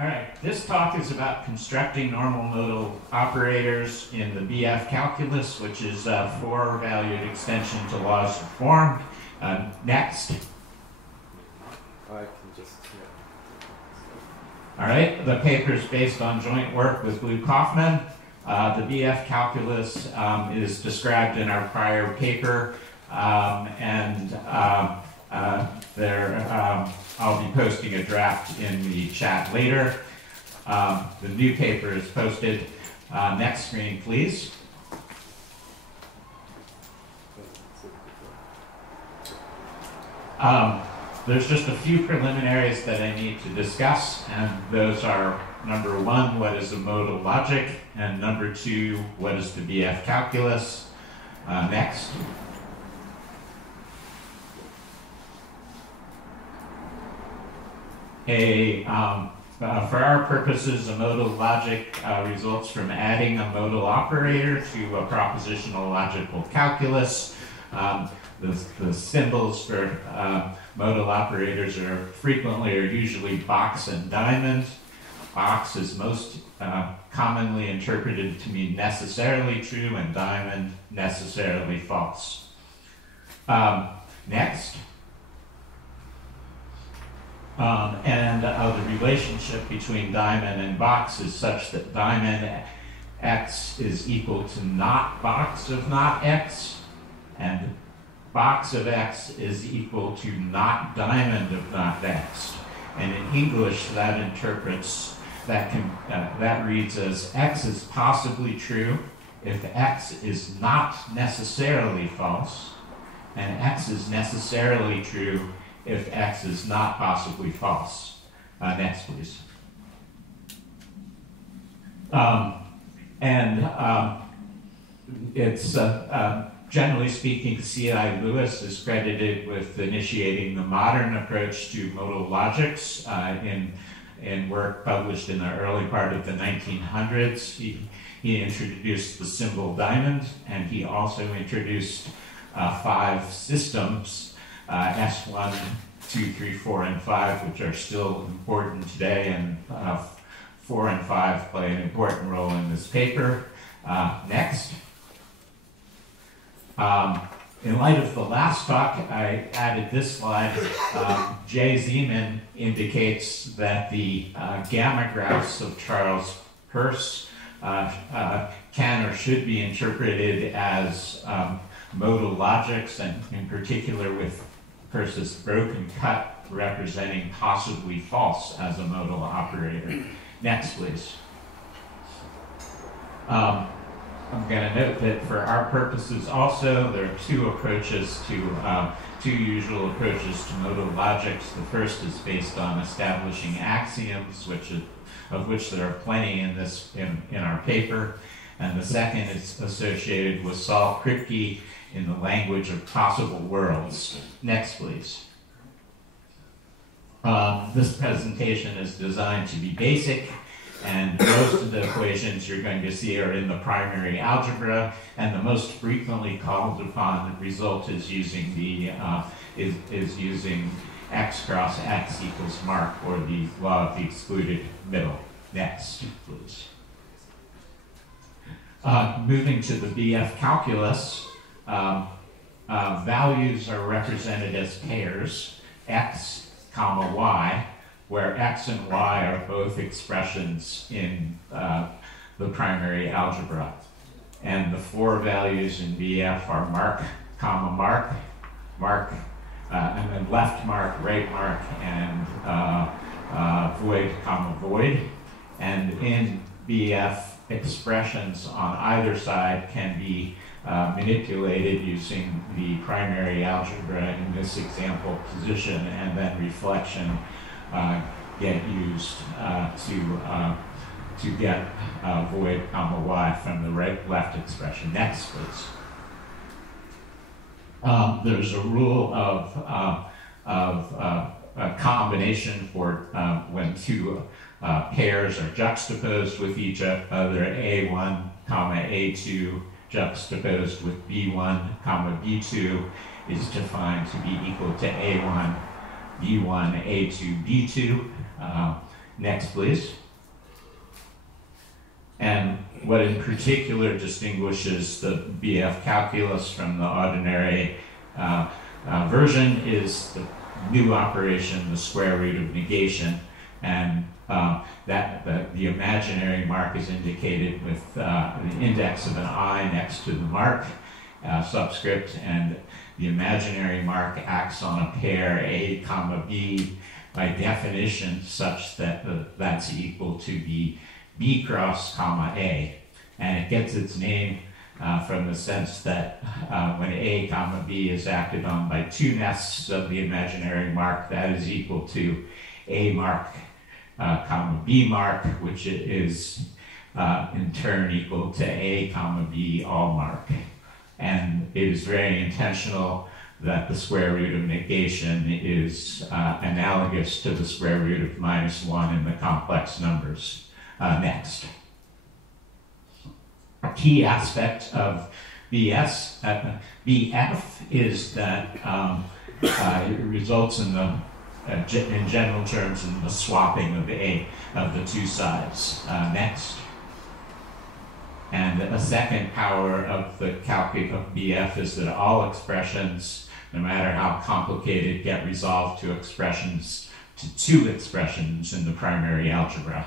All right, this talk is about constructing normal modal operators in the BF calculus, which is a four-valued extension to laws of form. Next. I can just, All right, the paper is based on joint work with Lou Kaufman. The BF calculus is described in our prior paper, I'll be posting a draft in the chat later. The new paper is posted. Next screen, please. There's just a few preliminaries that I need to discuss, and those are, number one, what is a modal logic, and number two, what is the BF calculus. Next. For our purposes, a modal logic results from adding a modal operator to a propositional logical calculus. The symbols for modal operators are usually box and diamond. Box is most commonly interpreted to mean necessarily true, and diamond necessarily false. Next. The relationship between diamond and box is such that diamond x is equal to not box of not x, and box of x is equal to not diamond of not x. And in English, that reads as x is possibly true if x is not necessarily false, and x is necessarily true if x is not possibly false. Next, please. It's generally speaking, C.I. Lewis is credited with initiating the modern approach to modal logics in work published in the early part of the 1900s. He introduced the symbol diamond, and he also introduced 5 systems, S1, 2, 3, 4, and 5, which are still important today, and 4 and 5 play an important role in this paper. Next. In light of the last talk, I added this slide. J. Zeman indicates that the gamma graphs of Charles Peirce can or should be interpreted as modal logics, and in particular with Peirce's broken cut representing possibly false as a modal operator. Next, please. I'm going to note that for our purposes also, there are two usual approaches to modal logics. The first is based on establishing axioms, of which there are plenty in our paper. And the second is associated with Saul Kripke in the language of possible worlds. Next, please. This presentation is designed to be basic, and most of the equations you're going to see are in the primary algebra, and the most frequently called upon result is using using x cross x equals mark, or the law of the excluded middle. Next, please. Moving to the BF calculus, values are represented as pairs, x, comma, y, where x and y are both expressions in the primary algebra. And the 4 values in BF are mark, comma, mark, and then left mark, right mark, and void, comma, void. And in BF, expressions on either side can be manipulated using the primary algebra, in this example, position, and then reflection get used to get void, comma, y from the right-left expression. Next, please. There's a rule of a combination for when two pairs are juxtaposed with each other. A1, comma, A2 juxtaposed with B1, comma, B2 is defined to be equal to A1, B1, A2, B2. Next, please. And what in particular distinguishes the BF calculus from the ordinary version is the new operation, the square root of negation, and the imaginary mark is indicated with the index of an I next to the mark subscript, and the imaginary mark acts on a pair A comma B by definition such that that's equal to the B cross comma A, and it gets its name from the sense that when A comma B is acted on by two nests of the imaginary mark, that is equal to A mark comma B mark, which is in turn equal to A comma B all mark. And it is very intentional that the square root of negation is analogous to the square root of -1 in the complex numbers. Next. A key aspect of BF is that it results in in general terms in the swapping of the two sides. Next. And a second power of the calculus of BF is that all expressions, no matter how complicated, get resolved to two expressions in the primary algebra.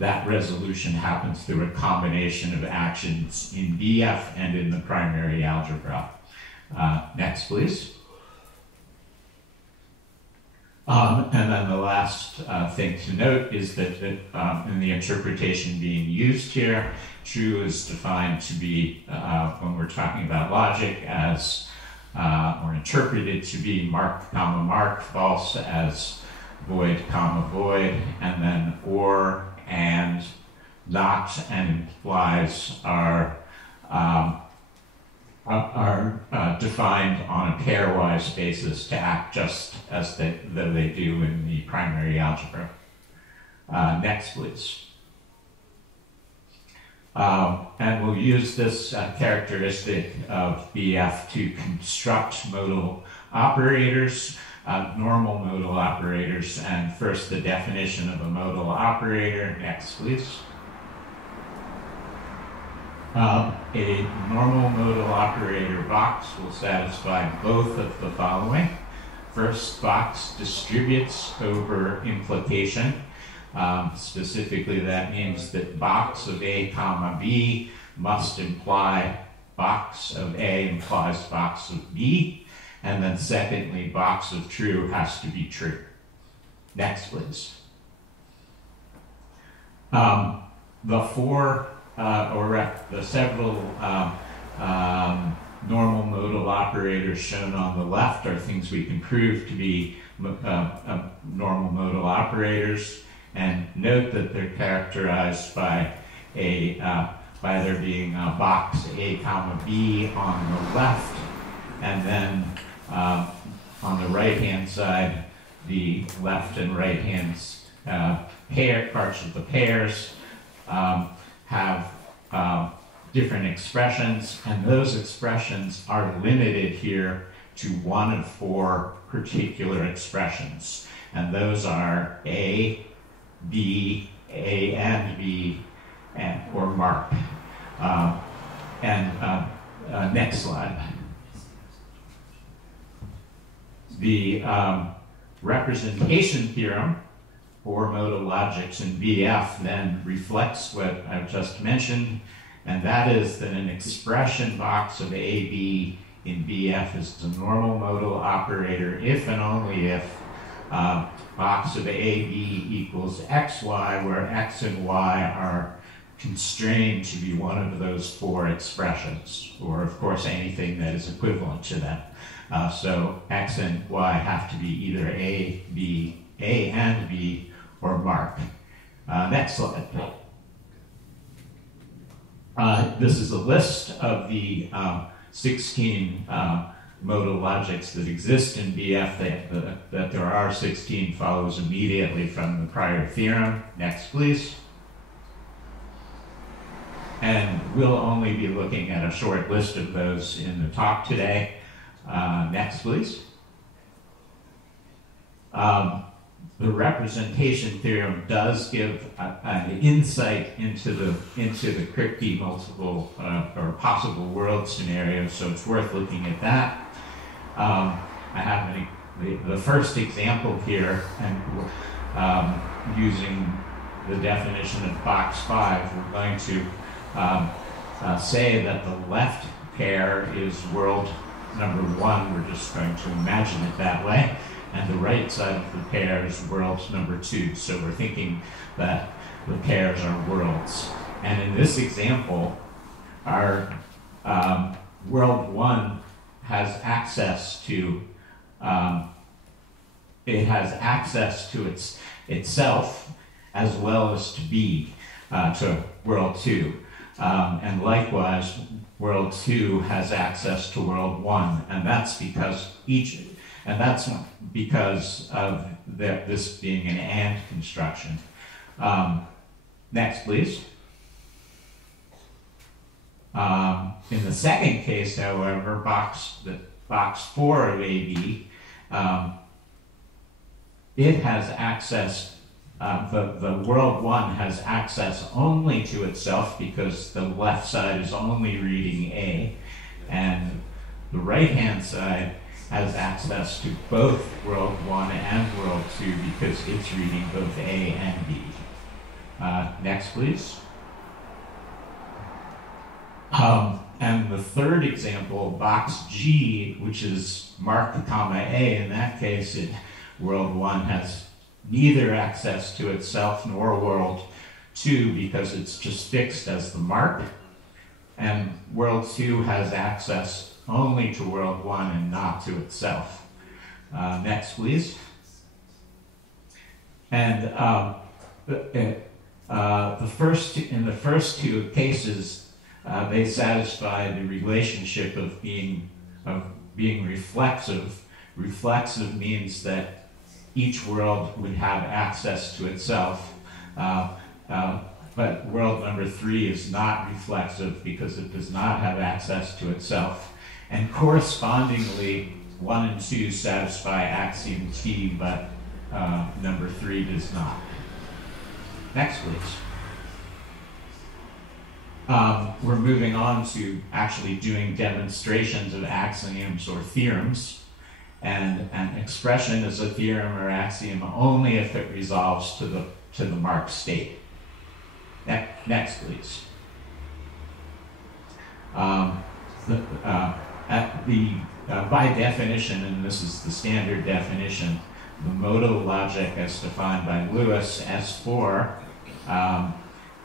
That resolution happens through a combination of actions in BF and in the primary algebra. Next, please. And then the last thing to note is that in the interpretation being used here, true is defined to be, when we're talking about logic, as, or interpreted to be mark, comma, mark, false as void, comma, void, and then or, and, not, and implies are defined on a pairwise basis to act just as they do in the primary algebra. Next, please. And we'll use this characteristic of BF to construct modal operators, normal modal operators, and first the definition of a modal operator. Next, please. A normal modal operator box will satisfy both of the following. First, box distributes over implication. Specifically, that means that box of A comma B must imply box of A implies box of B. And then secondly, box of true has to be true. Next, please. The several normal modal operators shown on the left are things we can prove to be normal modal operators, and note that they're characterized by there being a box A comma B on the left, and then on the right-hand side, the left and right-hand parts of the pairs have different expressions, and those expressions are limited here to one of four particular expressions. And those are A, B, A and B, or mark. Next slide. The representation theorem for modal logics in BF then reflects what I've just mentioned, and that is that an expression box of AB in BF is the normal modal operator if and only if box of AB equals XY, where X and Y are constrained to be one of those four expressions, or of course anything that is equivalent to them. So X and Y have to be either A and B, or mark. Next slide. This is a list of the 16 modal logics that exist in BF. That there are 16 follows immediately from the prior theorem. Next, please. And we'll only be looking at a short list of those in the talk today. Next, please. the representation theorem does give an insight into the Kripke multiple or possible world scenario, so it's worth looking at that. I have the first example here, and using the definition of box 5, we're going to say that the left pair is world number 1. We're just going to imagine it that way. And the right side of the pair is world number 2. So we're thinking that the pairs are worlds. And in this example, our world 1 has access to itself as well as to B, to world 2. And likewise, world 2 has access to world 1, and that's because of this being an AND construction. Next, please. In the second case, however, box 4 of AB, it has access. The world 1 has access only to itself because the left side is only reading A, and the right-hand side has access to both world 1 and world 2 because it's reading both A and B. Next, please. And the third example, box G, which is marked comma A, in that case, world 1 has neither access to itself nor world 2 because it's just fixed as the mark, and world 2 has access only to world 1 and not to itself. Next, please. And in the first two cases, they satisfy the relationship of being reflexive. Reflexive means that each world would have access to itself, but world number 3 is not reflexive because it does not have access to itself. And correspondingly, 1 and 2 satisfy axiom T, but number 3 does not. Next, please. We're moving on to actually doing demonstrations of axioms or theorems. And an expression is a theorem or axiom only if it resolves to the marked state. Next, please. By definition, and this is the standard definition, the modal logic as defined by Lewis, S4,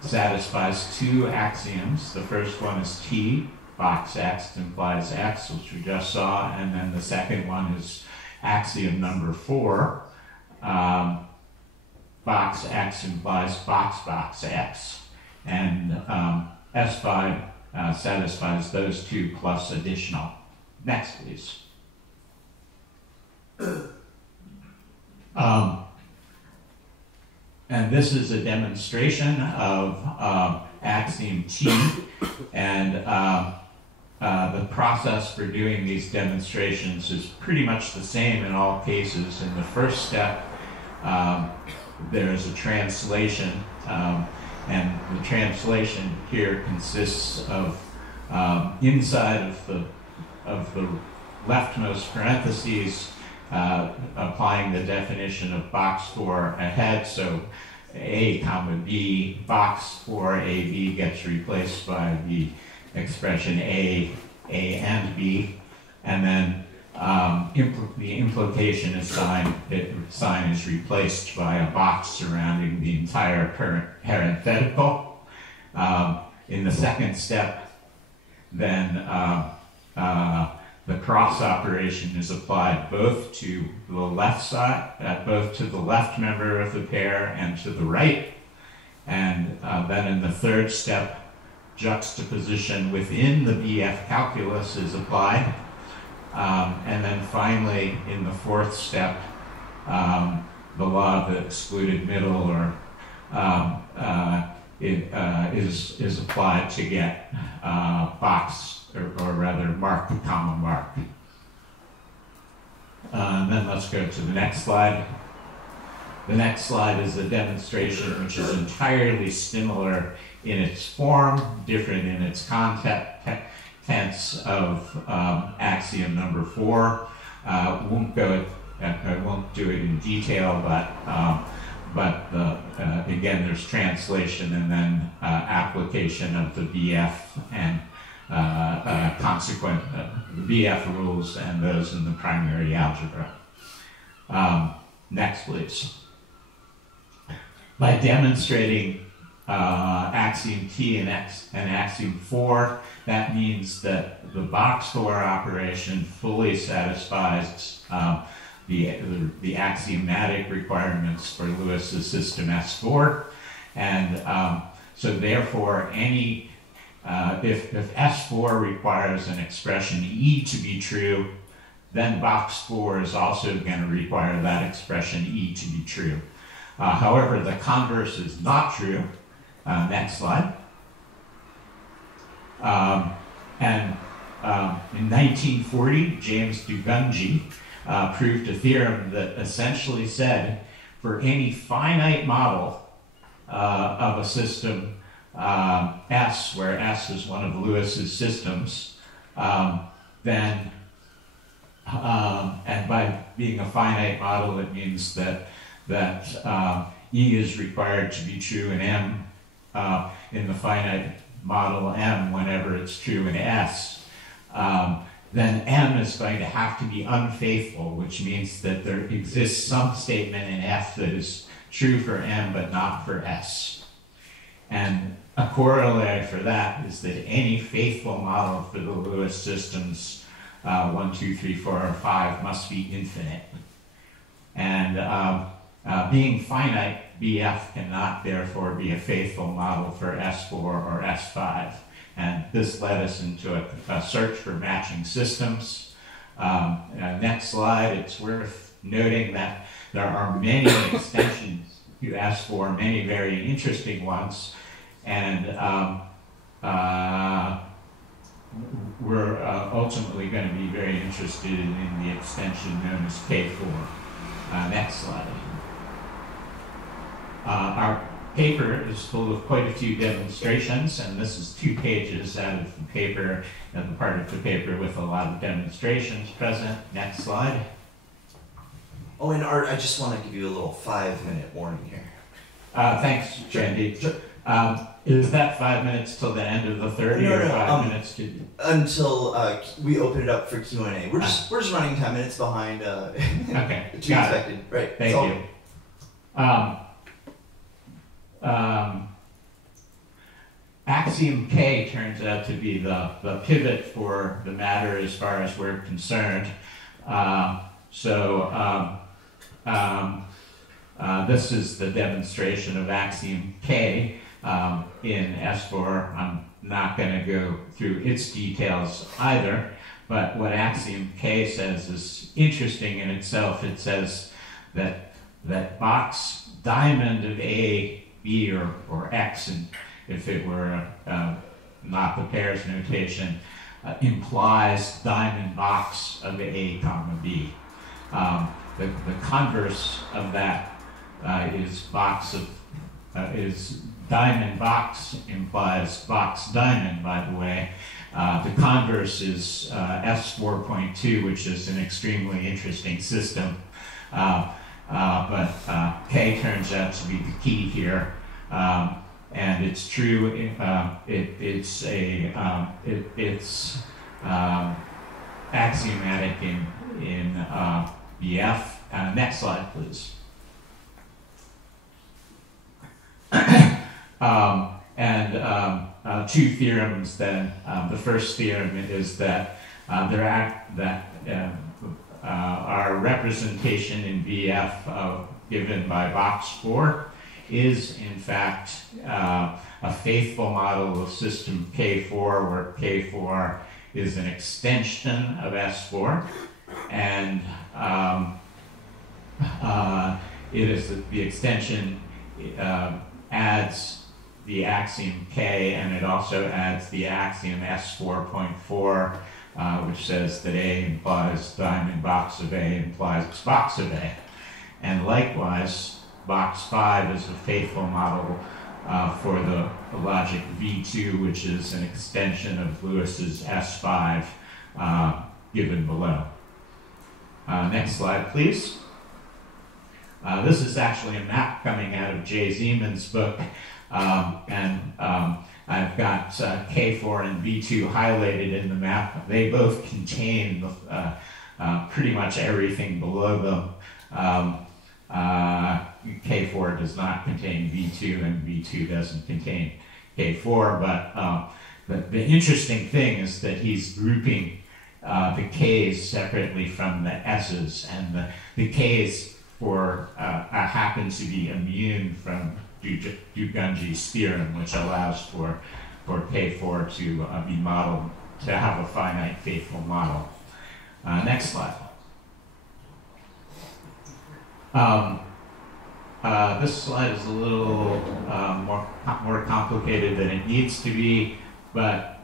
satisfies 2 axioms. The first one is T, box X implies X, which we just saw, and then the second one is axiom number 4, box X implies box X, and S5 satisfies those 2 plus additional. Next, please. And this is a demonstration of axiom T, and the process for doing these demonstrations is pretty much the same in all cases. In the first step, there is a translation, and the translation here consists of inside of the leftmost parentheses, applying the definition of box 4 ahead. So A comma B, box 4 AB gets replaced by the expression A and B, and then the implication is sign is replaced by a box surrounding the entire parenthetical. In the second step, then the cross operation is applied both to the left side, both to the left member of the pair and to the right. And then in the third step, juxtaposition within the BF calculus is applied. And then finally, in the fourth step, the law of the excluded middle is applied to get box, or rather mark, comma mark. And then let's go to the next slide. The next slide is a demonstration which is entirely similar in its form, different in its contents of axiom number 4. I won't do it in detail, but again, there's translation and then application of the BF and consequent BF rules and those in the primary algebra. Next, please. By demonstrating axiom T and axiom 4, that means that the box 4 operation fully satisfies the axiomatic requirements for Lewis's system S4, and so therefore any if S4 requires an expression E to be true, then box 4 is also going to require that expression E to be true. However, the converse is not true. Next slide. In 1940, James Dugunji proved a theorem that essentially said for any finite model of a system S, where S is one of Lewis's systems, then and by being a finite model, it means that E is required to be true in M in the finite model M whenever it's true in S. Then M is going to have to be unfaithful, which means that there exists some statement in F that is true for M but not for S. And a corollary for that is that any faithful model for the Lewis systems 1, 2, 3, 4, or 5 must be infinite. And being finite, BF cannot therefore be a faithful model for S4 or S5. And this led us into a search for matching systems. Next slide, it's worth noting that there are many extensions to S4, many very interesting ones. And we're ultimately going to be very interested in the extension known as K4. Next slide. Our paper is full of quite a few demonstrations, and this is 2 pages out of the paper, and the part of the paper with a lot of demonstrations present. Next slide. Oh, and Art, I just want to give you a little 5-minute warning here. Thanks, Randy. Sure. Is that 5 minutes till the end of the 30 or 5 minutes to... Until we open it up for Q&A. We're just running 10 minutes behind. Okay, to got expected. it. Right. Thank you. Axiom K turns out to be the pivot for the matter as far as we're concerned. This is the demonstration of axiom K in S4. I'm not going to go through its details either, but what axiom K says is interesting in itself. It says that box diamond of A, B, or X, and if it were not the pairs notation, implies diamond box of A, comma B. The converse of that is diamond box implies box diamond, by the way. The converse is S4.2, which is an extremely interesting system. But K turns out to be the key here. And it's true, it's axiomatic in BF. Next slide, please. Two theorems then. The first theorem is that our representation in BF given by box 4 is in fact a faithful model of system K4, where K4 is an extension of S4, and it is the extension adds the axiom K, and it also adds the axiom S4.4, which says that A implies diamond box of A implies box of A. And likewise, box 5 is a faithful model for the logic V2, which is an extension of Lewis's S5 given below. Next slide, please. This is actually a map coming out of Jay Zeman's book, and I've got K4 and V2 highlighted in the map. They both contain pretty much everything below them. K4 does not contain V2, and V2 doesn't contain K4, but the interesting thing is that he's grouping the K's separately from the S's, and the K's happen to be immune from Dugunji's theorem, which allows for K4 to be modeled, to have a finite faithful model. Next slide. This slide is a little more complicated than it needs to be, but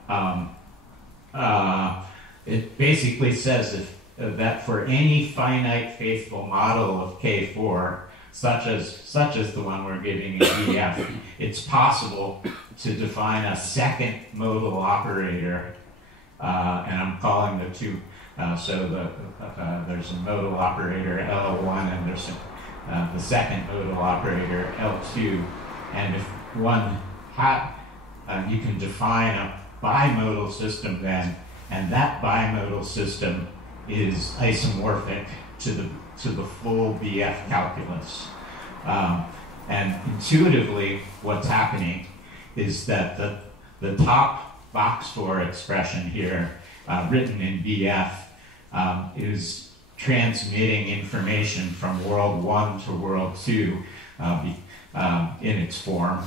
it basically says that for any finite faithful model of K4, such as the one we're giving in DF, it's possible to define a second modal operator, and I'm calling the two. There's a modal operator L1, and there's the second modal operator L2, and if one you can define a bimodal system then, and that bimodal system is isomorphic to the full BF calculus. And intuitively, what's happening is that the top box 4 expression here, written in BF, is transmitting information from world 1 to world 2 in its form,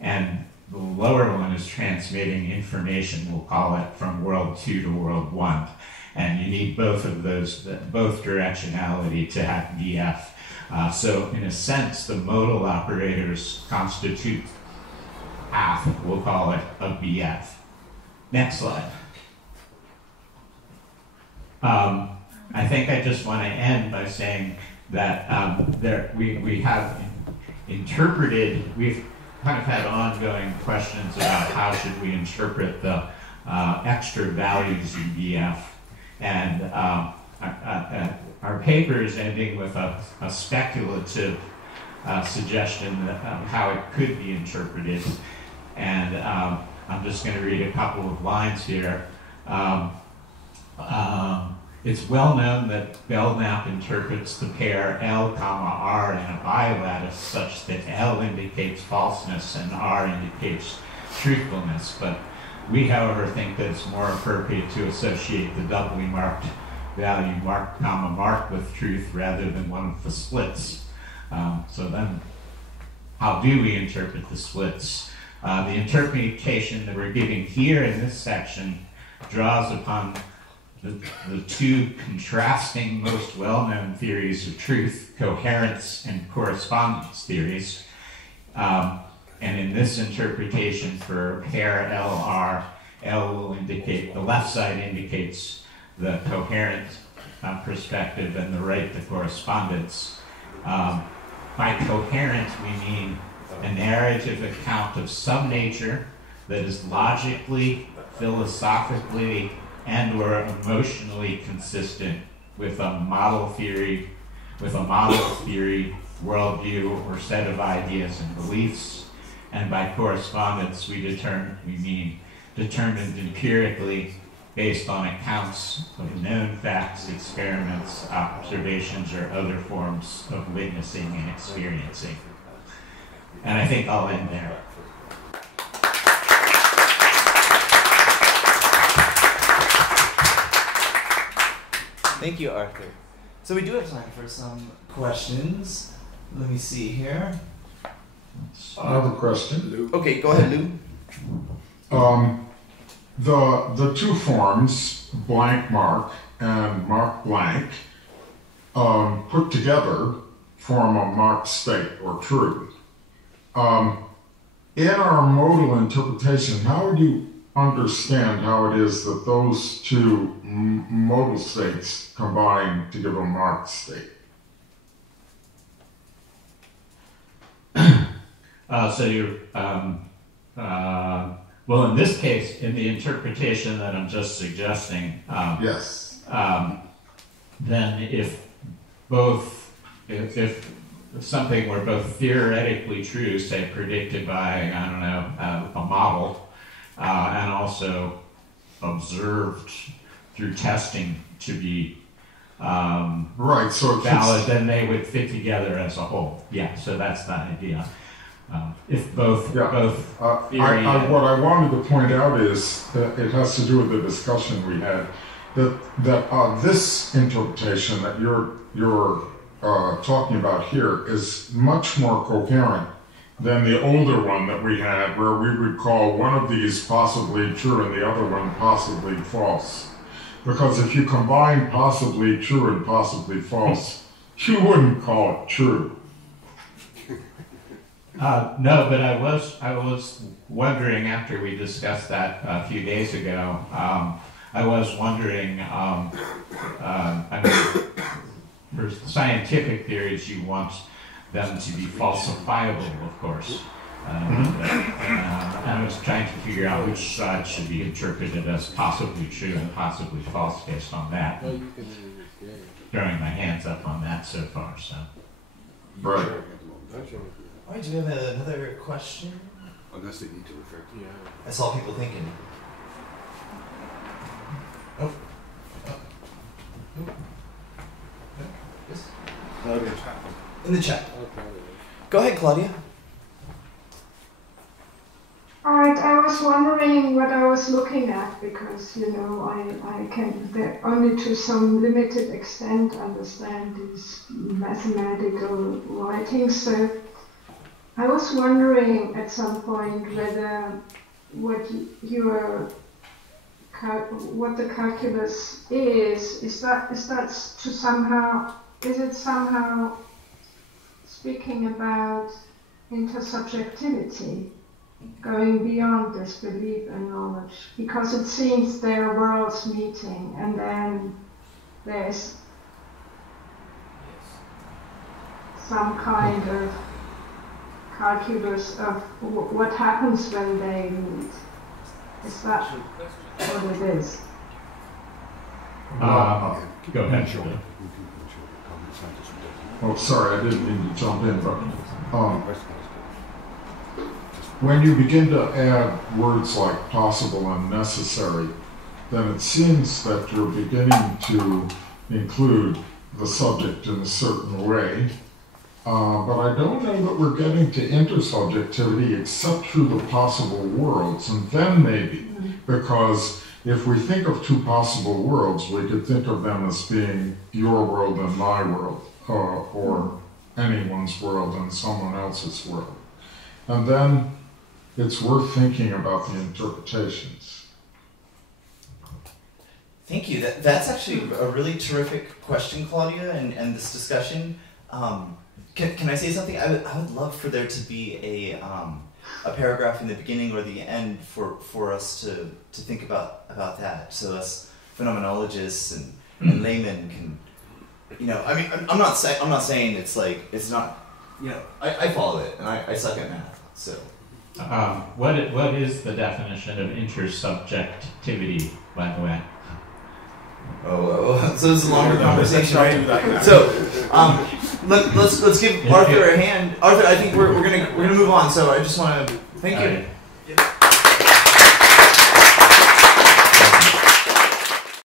and the lower one is transmitting information, we'll call it, from world 2 to world 1. And you need both of those, both directionality to have BF. So in a sense, the modal operators constitute half, we'll call it, of BF. Next slide. I think I just want to end by saying that we have interpreted, we've kind of had ongoing questions about how should we interpret the extra values in BF. And our paper is ending with a speculative suggestion of how it could be interpreted. And I'm just going to read a couple of lines here. It's well known that Belknap interprets the pair L, R in a bilattice such that L indicates falseness and R indicates truthfulness. But we, however, think that it's more appropriate to associate the doubly marked value mark, mark with truth rather than one of the splits. So then, how do we interpret the splits? The interpretation that we're giving here in this section draws upon the two contrasting, most well-known theories of truth, coherence and correspondence theories. And in this interpretation for pair LR, L will indicate, the left side indicates the coherent perspective and the right the correspondence. By coherent, we mean a narrative account of some nature that is logically, philosophically, and or emotionally consistent with a model theory, worldview, or set of ideas and beliefs. And by correspondence, we mean determined empirically based on accounts of known facts, experiments, observations, or other forms of witnessing and experiencing. And I think I'll end there. Thank you, Arthur. So we do have time for some questions. Let me see here. I have a question. Okay, go ahead, Lou. The two forms, blank mark and mark blank, put together form a marked state or true. In our modal interpretation, how would you understand how it is that those two modal states combine to give a marked state? So you're, well, in this case, in the interpretation that I'm just suggesting, Yes. then if something were both theoretically true, say predicted by, I don't know, a model, and also observed through testing to be Right, so it valid, fits, then they would fit together as a whole. Yeah, so that's the idea. If both theory what I wanted to point out is that it has to do with the discussion we had, that this interpretation that you're talking about here is much more coherent than the older one that we had, where we would call one of these possibly true and the other one possibly false. Because if you combine possibly true and possibly false, you wouldn't call it true. No, but I was wondering after we discussed that a few days ago. I was wondering. I mean, for scientific theories, you want them to be falsifiable, of course. I was trying to figure out which side should be interpreted as possibly true and possibly false based on that. Throwing my hands up on that so far. So. Right. All right, do we have another question? Unless they need to refer to. Yeah. I saw people thinking. Oh. Yes. In the chat. Go ahead, Claudia. All right, I was wondering what I was looking at because, I can only to some limited extent understand these mathematical writings. So I was wondering at some point whether what the calculus is it somehow speaking about intersubjectivity, going beyond this belief and knowledge, because it seems there are worlds meeting and then there's some kind of calculus of what happens when they meet. Is that what it is? Go ahead. Oh, sorry, I didn't mean to jump in, but when you begin to add words like possible and necessary, then it seems that you're beginning to include the subject in a certain way. But I don't know that we're getting to intersubjectivity except through the possible worlds, and then maybe, because if we think of two possible worlds, we could think of them as being your world and my world, or anyone's world and someone else's world. And then it's worth thinking about the interpretations. Thank you. That's actually a really terrific question, Claudia, and this discussion. Can I say something? I would love for there to be a paragraph in the beginning or the end for us to think about that. So us phenomenologists and laymen can, I mean, I'm not saying it's like it's not, I follow it and I suck at math. So. What is the definition of intersubjectivity, by the way? Oh, so this is a longer conversation, right? So, let's give Arthur a hand. Arthur, I think we're gonna move on. So I just want to thank you.